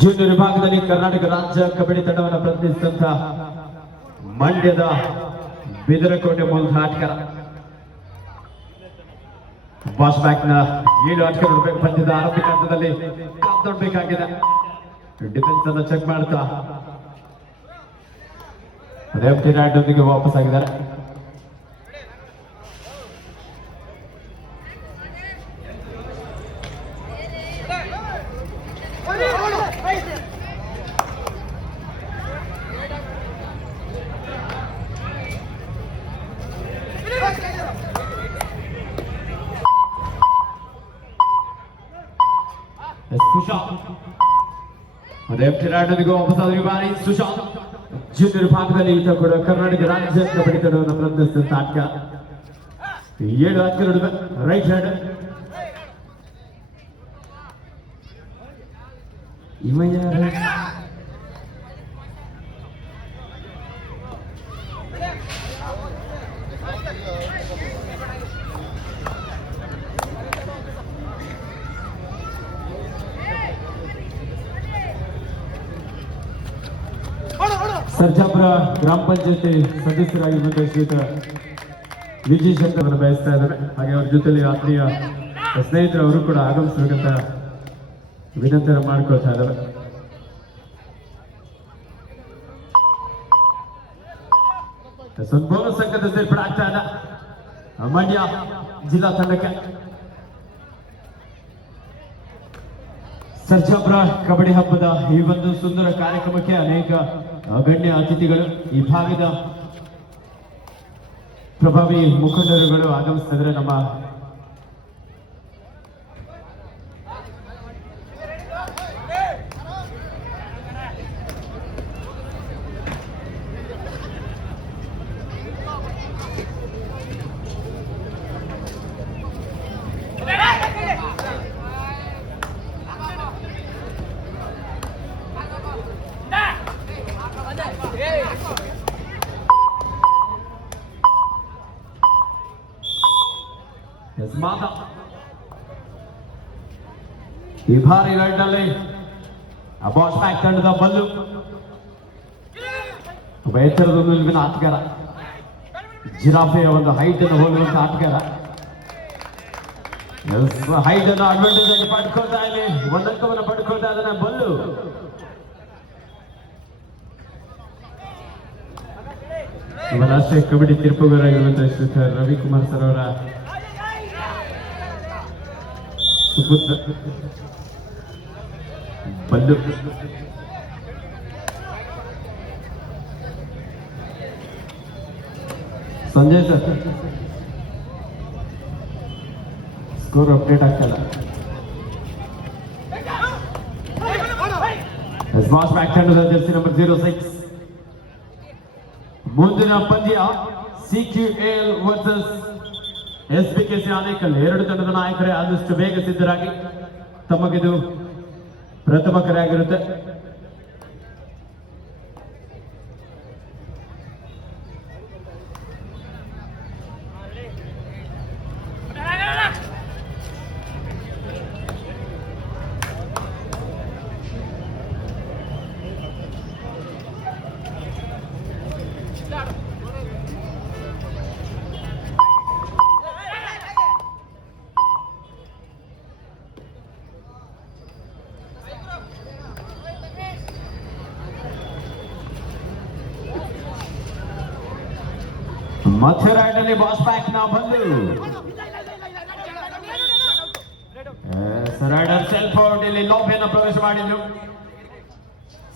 Junior ವಿಭಾಗದಲ್ಲಿ ಕರ್ನಾಟಕ ರಾಜ್ಯ ಕಬಡ್ಡಿ ತಂಡವನ್ನು ಪ್ರತಿನಿಧಿಸಿದಂತ ಮಂಡ್ಯದ ಬಿದರಕೋಟೆ ಮೂಲದ ಆಟಗಾರ ಬಾಸ್ ಬ್ಯಾಕ್ ನ 7 ಆಟಗಾರ ನೋಡ್ಬೇಕು ಬಂದಿದ್ದ ಆರಂಭಿಕ ಹಂತದಲ್ಲಿ ಕಾಪಾಡಬೇಕಾಗಿದೆ. ಡಿಫೆನ್ಸ್ ಅನ್ನು ಚೆಕ್ ಮಾಡ್ತಾ ರೇವತಿ ರಾಯ್ಡ್ ಒಂದಿಗೆ ವಾಪಸ್ ಆಗಿದ್ದಾರೆ. ರೇವತಿರಾಡನಿಗೂ ವಾಪಸ್ಸಾದ್ರಿ ಬಾರಿ ಸುಶಾಂತ್ ಜೂನಿಯರ್ ವಿಭಾಗದಲ್ಲಿ ಈತ ಕೂಡ ಕರ್ನಾಟಕ ರಾಜ್ಯ ಕಬಡ್ಡಿ ತಂಡವನ್ನು ಪ್ರತಿನಿಧಿಸಿದಂತ ಆಟಗಾರ. 7 ಆಟಗಾರ ನಡುವೆ ರೈಟ್ ಹ್ಯಾಂಡ್ ಸರ್ಜಾಪುರ ಗ್ರಾಮ ಪಂಚಾಯತಿ ಸದಸ್ಯರಾಗಿರುವಂತಹ ಶ್ರೀಯುತ ವಿಜಯ್ ಶಂಕರ್ ಅವರು ಬಯಸ್ತಾ ಇದ್ದಾರೆ. ಹಾಗೆ ಅವರ ಜೊತೆಲಿ ಆತ್ಮೀಯ ಸ್ನೇಹಿತರು ಅವರು ಕೂಡ ಆಗಮಿಸಬೇಕಂತ ವಿನಂತಿಯನ್ನು ಮಾಡ್ಕೊಳ್ತಾ ಇದ್ದಾರೆ. ಬೋನಸ್ ಸಂಘದ ಸೇರ್ಪಡೆ ಆಗ್ತಾ ಇದೆ ಮಂಡ್ಯ ಜಿಲ್ಲಾ ತಂಡಕ್ಕೆ. ಸರ್ಜಾಪುರ ಕಬಡ್ಡಿ ಹಬ್ಬದ ಈ ಒಂದು ಸುಂದರ ಕಾರ್ಯಕ್ರಮಕ್ಕೆ ಅನೇಕ ಗಣ್ಯ ಅತಿಥಿಗಳು, ಈ ಭಾಗದ ಪ್ರಭಾವಿ ಮುಖಂಡರುಗಳು ಆಗಮಿಸ್ತಿದ್ರೆ ನಮ್ಮ ಈ ಭಾರಿ ರೈಡ್ ನಲ್ಲಿ ಬಾಸ್ ಬ್ಯಾಕ್ ತಂಡದ ಬಲ್ಲು ಒಬ್ಬ ಎತ್ತರದ ಮೇಲಿನ ಆಟಗಾರ, ಜಿರಾಫೆಯ ಒಂದು ಹೈಟ್ ಅನ್ನು ಹೋಲುವಂತ ಆಟಗಾರ. ಹೈಟ್ ಅನ್ನು ಅಡ್ವಾಂಟೇಜ್ ಆಗಿ ಪಡ್ಕೊಳ್ತಾ ಇದೆ, ಒಂದಂಕವನ್ನು ಪಡ್ಕೊಳ್ತಾ ಇದ್ದಾನೆ ಬಲ್ಲು. ನಮ್ಮ ರಾಷ್ಟ್ರೀಯ ಕಬಡ್ಡಿ ತೀರ್ಪುಗಾರರಾಗಿರುವಂತಹ ಶ್ರೀಯುತ ರವಿಕುಮಾರ್ ಸರ್ ಅವರ ಸುಪುತ್ರ Ballu. Sanjay sir score update ಆಗ್ತಲ್ಲ. ಬಾಸ್ ಬ್ಯಾಕ್ ತಂಡದ ಜರ್ಸಿ ನಂಬರ್ 06. ಮುಂದಿನ ಪಂದ್ಯ CQAL ವರ್ಸಸ್ SBKC ಆನೇಕಲ್. 2 ತಂಡದ ನಾಯಕರೇ ಆದಷ್ಟು ಬೇಗ ಸಿದ್ಧರಾಗಿ. ತಮಗಿದು ಪ್ರಥಮ ಕರೆ ಆಗಿರುತ್ತೆ. ಮಧ್ಯ ರೈಡಲ್ಲಿ ಬಾಸ್ ಬ್ಯಾಕ್ ನ ಬಲ್ಲು. ರೈಡರ್ ಸೆಲ್ಫ್ ಔಟ್ ಇಲ್ಲಿ ಲಾಬಿಯನ್ನು ಪ್ರವೇಶ ಮಾಡಿದ್ರು.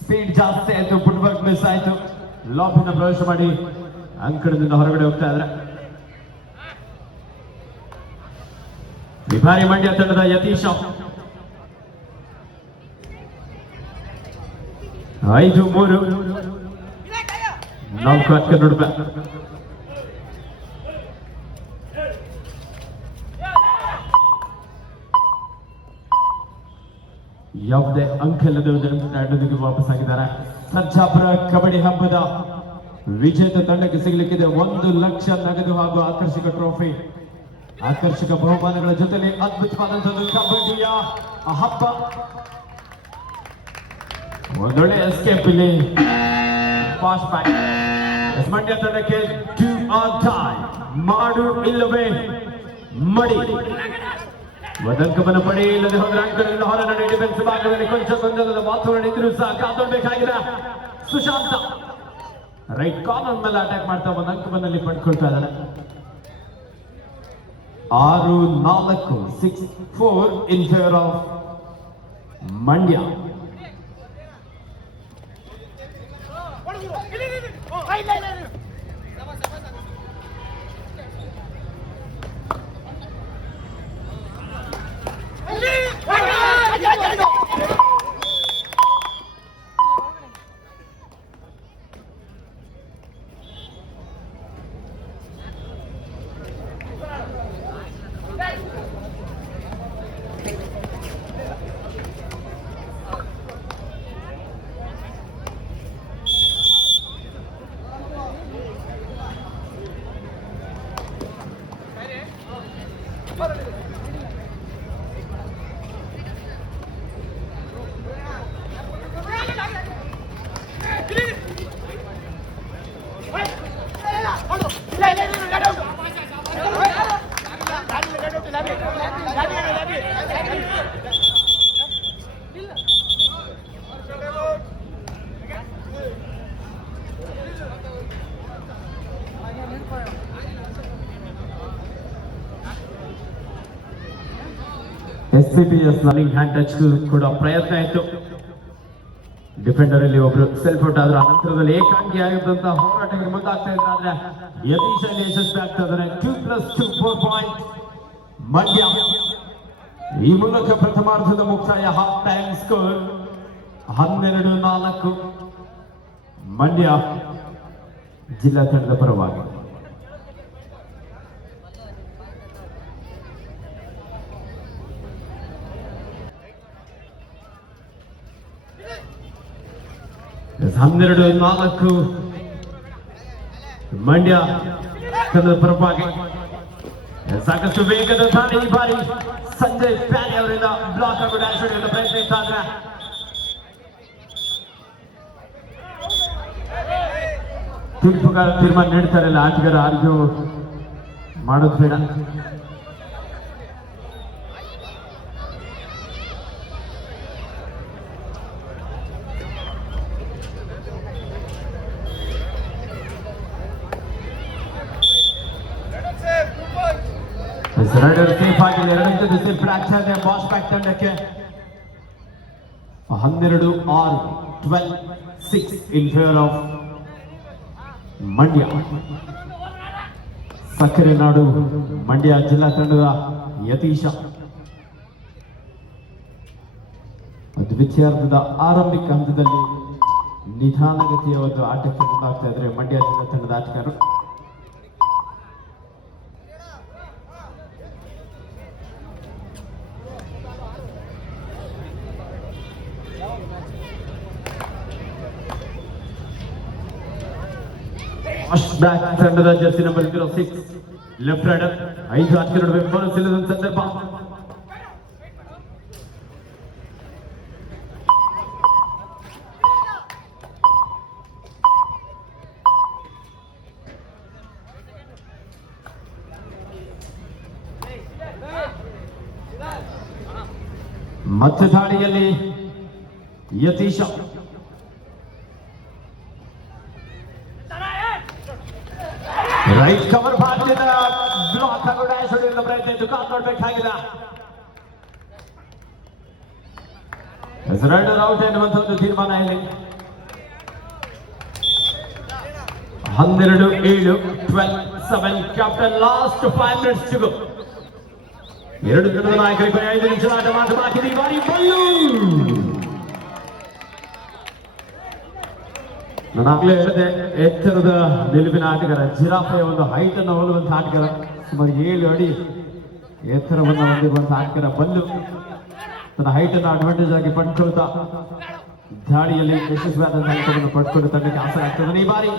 ಸ್ಪೀಡ್ ಜಾಸ್ತಿ ಆಯ್ತು, ಫುಟ್ವರ್ಕ್ ಮಿಸ್ ಆಯ್ತು. ಲಾಬಿಯನ್ನು ಪ್ರವೇಶ ಮಾಡಿ ಅಂಕಣದಿಂದ ಹೊರಗಡೆ ಹೋಗ್ತಾ ಇದ್ರೆ ವಿಭಾರಿ ಮಂಡ್ಯ ತಂಡದ ಯತೀಶ 5-3 4 ಆಟಗಾರ ನಡುವೆ. ಯಾವುದೇ ಅಂಕ ಇಲ್ಲದೆ ವಾಪಸ್ ಆಗಿದ್ದಾರೆ. ಸರ್ಜಾಪುರ ಕಬಡ್ಡಿ ಹಬ್ಬದ ವಿಜೇತ ತಂಡಕ್ಕೆ ಸಿಗಲಿಕ್ಕಿದೆ 1 ಲಕ್ಷ ನಗದು ಹಾಗೂ ಆಕರ್ಷಕ ಟ್ರೋಫಿ. ಆಕರ್ಷಕ ಬಹುಮಾನಗಳ ಜೊತೆಲಿ ಅದ್ಭುತವಾದಂತಹ ಕಬಡ್ಡಿಯ ಹಬ್ಬ. ಒಂದೊಳ್ಳೆ ಎಸ್ಕೇಪ್ ಇಲ್ಲಿ ಪಾಸ್ ಬ್ಯಾಕ್ ಮಂಡ್ಯ ತಂಡಕ್ಕೆ 2 ಆನ್ ಟೈಮ್ ಮಾಡು ಇಲ್ಲವೇ ಮಡಿ ವದಂಕವನ್ನು ಪಡೆ ಇಲ್ಲದೆ ಹೋದ್ರೆ ಅಂಕಗಳಿಂದ ಹೊರ ನಡೆ ಡಿಫೆನ್ಸ್ ಭಾಗದಲ್ಲಿ ಕೊಂಚ ಗೊಂದಲದ ವಾತಾವರಣ ಇದ್ರೂ ಸಹ ಕಾಪಾಡಬೇಕಾಗಿದೆ ಸುಶಾಂತ ರೈಟ್ ಕಾರ್ನರ್ ಮೇಲೆ ಅಟ್ಯಾಕ್ ಮಾಡ್ತಾ ಒಂದು ಅಂಕವನ್ನಲ್ಲಿ ಪಡ್ಕೊಳ್ತಾ ಇದ್ದಾರೆ 6-4 6-4 in favour of Mandya SCPS running hand touch ಕೂಡ ಪ್ರಯತ್ನ ಇತ್ತು ಡಿಫೆಂಡರ್ ಅಲ್ಲಿ ಒಬ್ರು ಸೆಲ್ಫ್ ಔಟ್ ಆದ್ರೆ ನಂತರದಲ್ಲಿ ಏಕಾಂಗಿ ಆಗಿದ್ದಂತಹ ಹೋರಾಟಕ್ಕೆ ಮುಂದಾಗ್ತಾ ಇದ್ದಾರೆ ಯತೀಶ್ ಅಲ್ಲಿ ಯಶಸ್ವಿ ಆಗ್ತಾ ಇದ್ದಾರೆ 2+2 4 ಪಾಯಿಂಟ್ ಮಂಡ್ಯ ಈ ಮೂಲಕ ಪ್ರಥಮಾರ್ಧದ ಮುಕ್ತಾಯ ಹಾಫ್ ಟೈಮ್ ಸ್ಕೋರ್ 12-4 ಮಂಡ್ಯ ಜಿಲ್ಲಾ ತಂಡದ ಪರವಾಗಿ ಹನ್ನೆರಡು 4 ಮಂಡ್ಯ ತಂಡದ ಪರವಾಗಿ ಸಾಕಷ್ಟು ವೇಗದ ದಾಳಿ ಈ ಬಾರಿ ಸಂಜಯ್ ಪ್ಯಾನಿ ಅವರಿಂದ ಬ್ಲಾಕ್ ಹಾಗೂ ಡ್ಯಾಶ್ ಹೊಡೆಯಲು ಪ್ರಯತ್ನಿಸ್ತಾ ಇದ್ದಾರೆ ತೀರ್ಮಾನ ನೀಡ್ತಾರಲ್ಲ ಆಟಗಾರ ಆರ್ಗ್ಯೂ ಮಾಡೋದು ಬೇಡ ರೈಡರ್ ಸೇಫ್ ಆಗಿದೆ ಎರಡನೇ ಸೇಫ್ ಆಗ್ತಾ ಇದೆ ಬಾಸ್ ಬ್ಯಾಕ್ ತಂಡಕ್ಕೆ 12-6 ಇನ್ ಫೇವರ್ ಆಫ್ ಮಂಡ್ಯ ಸಕ್ಕರೆ ನಾಡು ಮಂಡ್ಯ ಜಿಲ್ಲಾ ತಂಡದ ಯತೀಶ ದ್ವಿತೀಯಾರ್ಧದ ಆರಂಭಿಕ ಹಂತದಲ್ಲಿ ನಿಧಾನಗತಿಯ ಒಂದು ಆಟಕ್ಕೆ ಮುಂದಾಗ್ತಾ ಇದ್ದಾರೆ ಮಂಡ್ಯ ಜಿಲ್ಲಾ ತಂಡದ ಆಟಗಾರರು ಬ್ಯಾಕ್ ತಂಡದ ಜರ್ಸಿ ನಂಬರ್ 06 ಲೆಫ್ಟ್ ರೈಡರ್ 5 ಆಟಗಾರರ ನಡುವೆ ಬೋನಸ್ ಇಲ್ಲದ ಸಂದರ್ಭ ಮತ್ತೆ ದಾಳಿಯಲ್ಲಿ ಯತೀಶ ರೈಟ್ ಕವರ್ ಭಾರತದ ಬ್ಲಾಕ್ ಹಾಗೂ ಡ್ಯಾಶ್ ಹೊಡೆಯುವ ಪ್ರಯತ್ನ ಇತ್ತು ಕಾಲ್ ಮಾಡಬೇಕಾಗಿದೆ ರೈಡರ್ ಔಟ್ ಎನ್ನುವಂತ ಒಂದು ತೀರ್ಮಾನ ಇಲ್ಲಿ 12-7 captain last 5 minutes to go ಎರಡು ತಂಡದ ನಾಯಕರಿಗೆ 5 ನಿಮಿಷ ಆಟ ಮಾತ್ರ ಬಾಕಿ ಈ ಬಾರಿ ಬಲ್ಲು ನಾನಾಗ್ಲೇ ಹೇಳಿದೆ ಎತ್ತರದ ನಿಲುವಿನ ಆಟಗಾರ ಜಿರಾಫೆಯ ಒಂದು ಹೈಟ್ ಅನ್ನು ಹೋಲುವಂತಹ ಆಟಗಾರ ಸುಮಾರು 7 ಅಡಿ ಎತ್ತರವನ್ನು ಹೊಂದಿರುವಂತಹ ಆಟಗಾರ ಬಲ್ಲು ತನ್ನ ಹೈಟ್ ಅನ್ನು ಅಡ್ವಾಂಟೇಜ್ ಆಗಿ ಪಡ್ಕೊಳ್ತಾ ದಾಳಿಯಲ್ಲಿ ಯಶಸ್ವಿಯಾದಂತಹ ಅಂಕವನ್ನು ಪಡ್ಕೊಂಡು ತಂಡಕ್ಕೆ ಆಸರೆ ಆಗ್ತದೆ ಈ ಬಾರಿ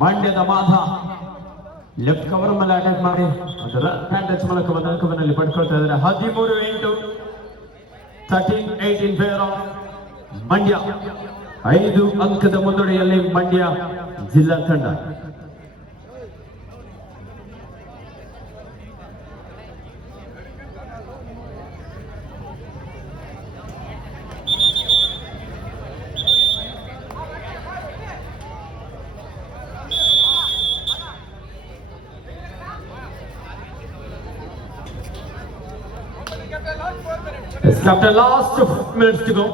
ಮಂಡ್ಯದ ಮಾಧ ಲೆಫ್ಟ್ ಕವರ್ ಮೇಲೆ ಅಟ್ಯಾಕ್ ಮಾಡಿ ಅದರ ಹ್ಯಾಂಡ್ ಟಚ್ ಮೂಲಕ ಒಂದು ಅಂಕವನ್ನಲ್ಲಿ ಪಡ್ಕೊಳ್ತಾ ಇದ್ದಾರೆ 13-8 13-8 in favor of ಮಂಡ್ಯ. 5 ಅಂಕದ ಮುನ್ನಡೆಯಲ್ಲಿ ಮಂಡ್ಯ ಜಿಲ್ಲಾ ತಂಡ. After last 4 minutes to go,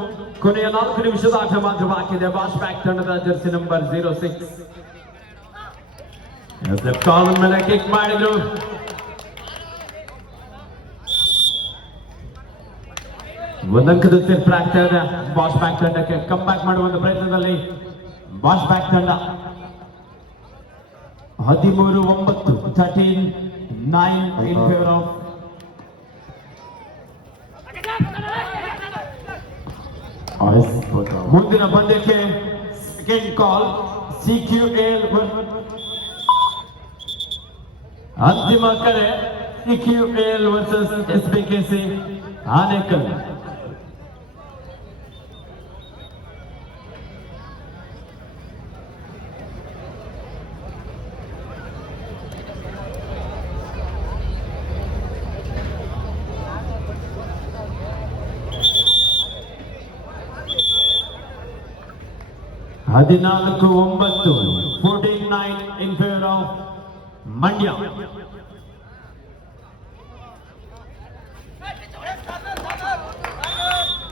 ಕೊನೆಯ 4 ನಿಮಿಷದ ಆಟ ಮಾತ್ರ ಬಾಕಿ ಇದೆ. ವಾಶ್ ಬ್ಯಾಕ್ ತಂಡದ ಜರ್ಸಿ ನಂಬರ್ 06 ಲೆಫ್ಟ್ ಕಾರ್ನರ್ ಮೇಲೆ ಕಿಕ್ ಮಾಡಿದ್ರು. ಒಂದಂಕದ ತೀರ್ಪು ಆಗ್ತಾ ಇದೆ ವಾಶ್ ಬ್ಯಾಕ್ ತಂಡಕ್ಕೆ. ಕಮ್ ಬ್ಯಾಕ್ ಮಾಡುವ ಒಂದು ಪ್ರಯತ್ನದಲ್ಲಿ ವಾಶ್ ಬ್ಯಾಕ್ ತಂಡ 13-9 13-9 in favor of ಮುಂದಿನ ಪಂದ್ಯಕ್ಕೆ ಸೆಕೆಂಡ್ ಕಾಲ್ CQL ಅಂತಿಮ ಕರೆ CQL ವರ್ಸಸ್ SBKC ಆನೇಕಲ್. ಹದಿನಾಲ್ಕು 9 14-9 in favor of ಮಂಡ್ಯ.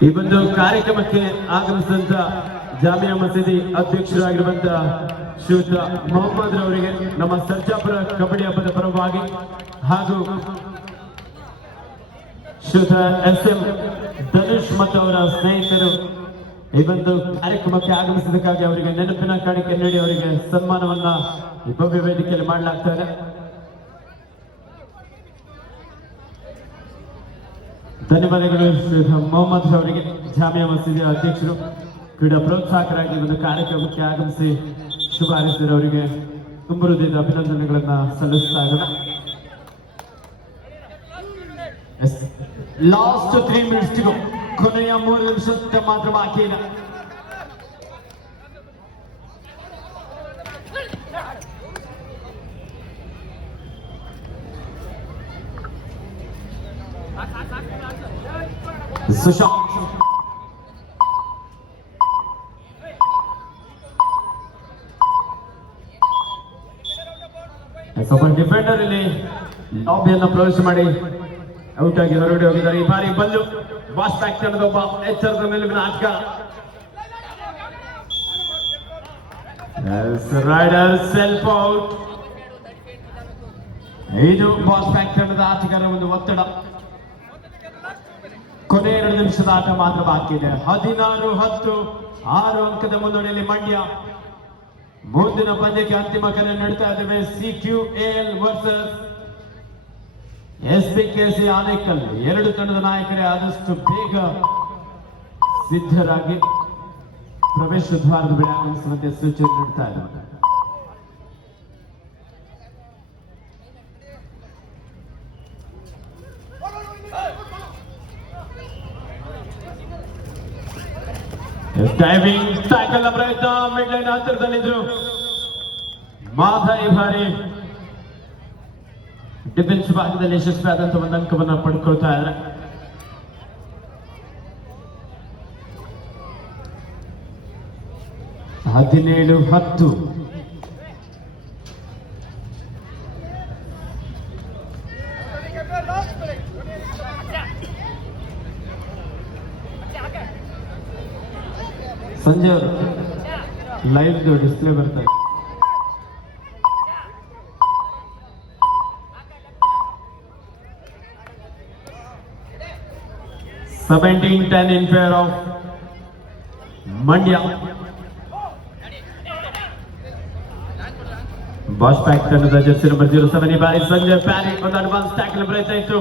ಈ ಒಂದು ಕಾರ್ಯಕ್ರಮಕ್ಕೆ ಆಗಮಿಸಿದಂತ ಜಾಮಿಯಾ ಮಸೀದಿ ಅಧ್ಯಕ್ಷರಾಗಿರುವಂತಹ ಶ್ರೀಯುತ ಮೊಹಮ್ಮದ್ ರವರಿಗೆ ನಮ್ಮ ಸರ್ಜಾಪುರ ಕಬಡ್ಡಿ ಹಬ್ಬದ ಪರವಾಗಿ ಹಾಗೂ ಶ್ರೀಯುತ SM ಧನುಷ್ ಮತ್ತು ಅವರ ಸ್ನೇಹಿತರು ಈ ಒಂದು ಕಾರ್ಯಕ್ರಮಕ್ಕೆ ಆಗಮಿಸಿದಕ್ಕಾಗಿ ಅವರಿಗೆ ನೆನಪಿನ ಕಾಣಿಕೆ ನೀಡಿ ಅವರಿಗೆ ಸನ್ಮಾನವನ್ನ ಈ ಭವ್ಯ ವೇದಿಕೆಯಲ್ಲಿ ಮಾಡಲಾಗ್ತಾ ಇದೆ. ಧನ್ಯವಾದಗಳು ಶ್ರೀಯುತ ಮೊಹಮ್ಮದ್ ಅವರಿಗೆ, ಜಾಮಿಯಾ ಮಸೀದಿಯ ಅಧ್ಯಕ್ಷರು, ಕ್ರೀಡಾ ಪ್ರೋತ್ಸಾಹಕರಾಗಿ ಒಂದು ಕಾರ್ಯಕ್ರಮಕ್ಕೆ ಆಗಮಿಸಿ ಶುಭ ಹಾರೈಸಿದವರಿಗೆ ತುಂಬ ಹೃದಯದ ಅಭಿನಂದನೆಗಳನ್ನ ಸಲ್ಲಿಸ್ತಾ ಇದ್ದಾರೆ. Last 3 minutes to go. ಕೊನೆಯ 3 ನಿಮಿಷ ಮಾತ್ರ ಬಾಕಿ ಇದೆ. ಸುಶಾಂತ್ ಸ್ವಲ್ಪ ಡಿಫೆಂಡರ್ ಇಲ್ಲಿ ಲಾಬಿಯನ್ನು ಪ್ರವೇಶ ಮಾಡಿ ಔಟ್ ಆಗಿ ಹೊರಗಡೆ ಹೋಗಿದ್ದಾರೆ. ಈ ಬಾರಿ ಬಲ್ಲು ವಾಶ್ ಬ್ಯಾಕ್ ತಂಡದ ಒಬ್ಬ ಎಚ್ಚರದ ಮೇಲುಗಿನ ಆಟಗಾರ. Rider self out. ಇದು ವಾಶ್ ಬ್ಯಾಕ್ ತಂಡದ ಆಟಗಾರ ಒಂದು ಒತ್ತಡ. ಕೊನೆ 2 ನಿಮಿಷದ ಆಟ ಮಾತ್ರ ಬಾಕಿ ಇದೆ. 16-10 6 ಅಂಕದ ಮುನ್ನಡೆಯಲ್ಲಿ ಮಂಡ್ಯ. ಮುಂದಿನ ಪಂದ್ಯಕ್ಕೆ ಅಂತಿಮ ಕರೆ ನಡೀತಾ ಇದ್ದೇವೆ. CQL versus SBKC Anekal. 2 ತಂಡದ ನಾಯಕರೇ ಆದಷ್ಟು ಬೇಗ ಸಿದ್ಧರಾಗಿ ಪ್ರವೇಶ ದ್ವಾರದ ಬಳಿ ಆಗಮಿಸುವಂತೆ ಸೂಚನೆ ನೀಡ್ತಾ ಇದ್ದಾರೆ. ಡೈವಿಂಗ್ ಟ್ಯಾಕಲ್ ಪ್ರಯತ್ನ ಮಿಡ್ ಲೈನ್ ಹತ್ತಿರದಲ್ಲಿದ್ರು ಮಾಧವ್ ಬಾರಿ ಡಿಫೆನ್ಸ್ ಭಾಗದಲ್ಲಿ ಯಶಸ್ವಿಯಾದಂತ ಒಂದು ಅಂಕವನ್ನು ಪಡ್ಕೊಳ್ತಾ ಇದ್ದಾರೆ. ಹದಿನೇಳು 10 ಸಂಜೆ ಅವರು ಲೈವ್ ಡಿಸ್ಪ್ಲೇ ಬರ್ತಾರೆ. (17-10) in favor of Mandya. Boss back ತಂಡದ ಜರ್ಸಿ ನಂಬರ್ 07 ಈ ಬಾರಿ ಸಂಜಯ್ ಪ್ಯಾರಿ ಒಂದು ಅಡ್ವಾನ್ಸ್ ಟ್ಯಾಕಲ್ ಪ್ರಯತ್ನ ಇತ್ತು.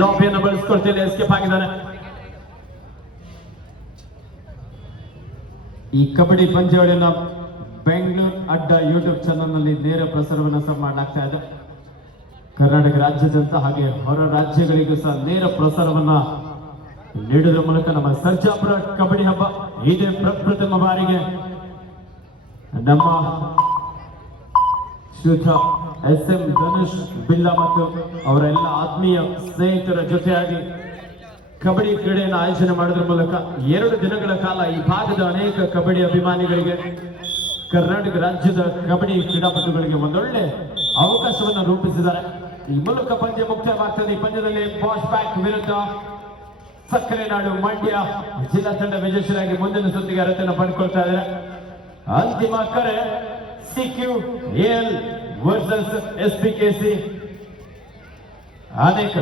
ಲಾಬಿಯನ್ನು ಬಳಸ್ಕೊಳ್ತಿಲ್ಲ, ಎಸ್ಕೇಪ್ ಆಗಿದ್ದಾರೆ. ಈ ಕಬಡ್ಡಿ ಪಂದ್ಯಾವಳಿಯನ್ನು ಬೆಂಗಳೂರು ಅಡ್ಡ ಯೂಟ್ಯೂಬ್ ಚಾನಲ್ ನಲ್ಲಿ ನೇರ ಪ್ರಸಾರವನ್ನು ಸಹ ಮಾಡಲಾಗ್ತಾ ಇದೆ. ಕರ್ನಾಟಕ ರಾಜ್ಯದಂತ ಹಾಗೆ ಹೊರ ರಾಜ್ಯಗಳಿಗೂ ಸಹ ನೇರ ಪ್ರಸಾರವನ್ನ ನೀಡುವುದರ ಮೂಲಕ ನಮ್ಮ ಸರ್ಜಾಪುರ ಕಬಡ್ಡಿ ಹಬ್ಬ ಇದೇ ಪ್ರಪ್ರಥಮ ಬಾರಿಗೆ ನಮ್ಮ ಶ್ರೀಯುತ SM ಧನುಷ್ ಬಿಲ್ಲಾ ಮತ್ತು ಅವರ ಎಲ್ಲ ಆತ್ಮೀಯ ಸ್ನೇಹಿತರ ಜೊತೆಯಾಗಿ ಕಬಡ್ಡಿ ಕ್ರೀಡೆಯನ್ನು ಆಯೋಜನೆ ಮಾಡೋದ್ರ ಮೂಲಕ 2 ದಿನಗಳ ಕಾಲ ಈ ಭಾಗದ ಅನೇಕ ಕಬಡ್ಡಿ ಅಭಿಮಾನಿಗಳಿಗೆ ಕರ್ನಾಟಕ ರಾಜ್ಯದ ಕಬಡ್ಡಿ ಕ್ರೀಡಾಪಟುಗಳಿಗೆ ಒಂದೊಳ್ಳೆ ಅವಕಾಶವನ್ನು ರೂಪಿಸಿದ್ದಾರೆ. ಈ ಮೂಲಕ ಪಂದ್ಯ ಮುಕ್ತಾಯವಾಗ್ತದೆ. ಈ ಪಂದ್ಯದಲ್ಲಿ ಬಾಶ್ ಬ್ಯಾಕ್ ವಿರುದ್ಧ ಸಕ್ಕರೆ ನಾಡು ಮಂಡ್ಯ ಜಿಲ್ಲಾ ತಂಡ ವಿಜೇತರಾಗಿ ಮುಂದಿನ ಸುತ್ತಿಗೆ ಅರ್ಹತೆಯನ್ನು ಪಡೆದುಕೊಳ್ತಾ ಇದ್ದಾರೆ. ಅಂತಿಮ ಕರೆ CQAL ವರ್ಸಸ್ SPKC. ಅನೇಕ